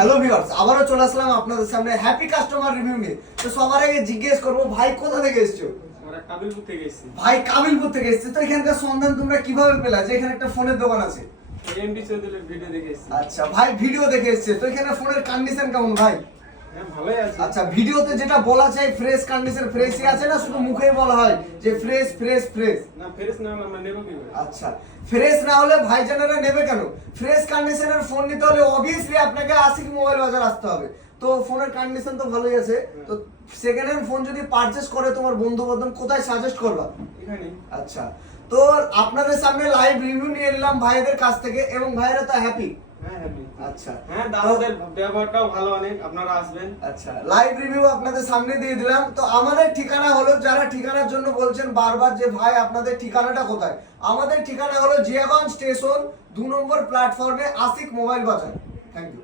Hello viewers, আবারও চলে আসলাম আপনাদের সামনে হ্যাপি কাস্টমার রিভিউ নিয়ে। তো সবার আগে জিজ্ঞেস করবো, ভাই কোথা থেকে এসেছো? আমরা কাবিলপুর থেকে এসেছি। ভাই কাবিলপুর থেকে এসেছে। তো এখানকার সন্ধান তোমরা কিভাবে পেলা যে এখানে একটা ফোনের দোকান আছে? এমডি চৌধুরীর ভিডিও দেখে এসেছি। আচ্ছা ভাই, ভিডিও দেখে এসেছে। তো এখানে ফোনের কন্ডিশন কেমন ভাই? হ্যাঁ, ভালোই আছে। আচ্ছা, ভিডিওতে যেটা বলা চাই ফ্রেশ কন্ডিশন ফ্রেশই আছে না শুধু মুখেই বলা হয় যে ফ্রেশ ফ্রেশ ফ্রেশ? না, ফ্রেশ না হলে আমরা নেব কি করে? আচ্ছা, ফ্রেশ না হলে ভাইজানেরা নেবে কেন? ফ্রেশ কন্ডিশনের ফোন নিতে হলে অবভিয়াসলি আপনাকে আশিক মোবাইল বাজার আসতে হবে। তো ফোনের কন্ডিশন তো ভালোই আছে। তো সেকেন্ড হ্যান্ড ফোন যদি পারচেজ করে তোমার বন্ধু বান্ধব, কোথায় সাজেস্ট করবা? এখানে। আচ্ছা, তো আপনাদের সামনে লাইভ রিভিউ নিয়ে এলাম ভাইদের কাছ থেকে, এবং ভাইরা তো হ্যাপি। হ্যাঁ, হ্যাপি। আচ্ছা হ্যাঁ, দাদাদের ব্যবহারটাও ভালো অনেক, আপনারা আসবেন। আচ্ছা, লাইভ রিভিউ আপনাদের সামনে দিয়ে দিলাম। তো আমাদের ঠিকানা হলো, যারা ঠিকানার জন্য বলছেন বারবার যে ভাই আপনাদের ঠিকানাটা কোথায়, আমাদের ঠিকানা হলো জিয়াগঞ্জ স্টেশন 2 নম্বর প্ল্যাটফর্মে Ashiq mobile Bazar. Thank you.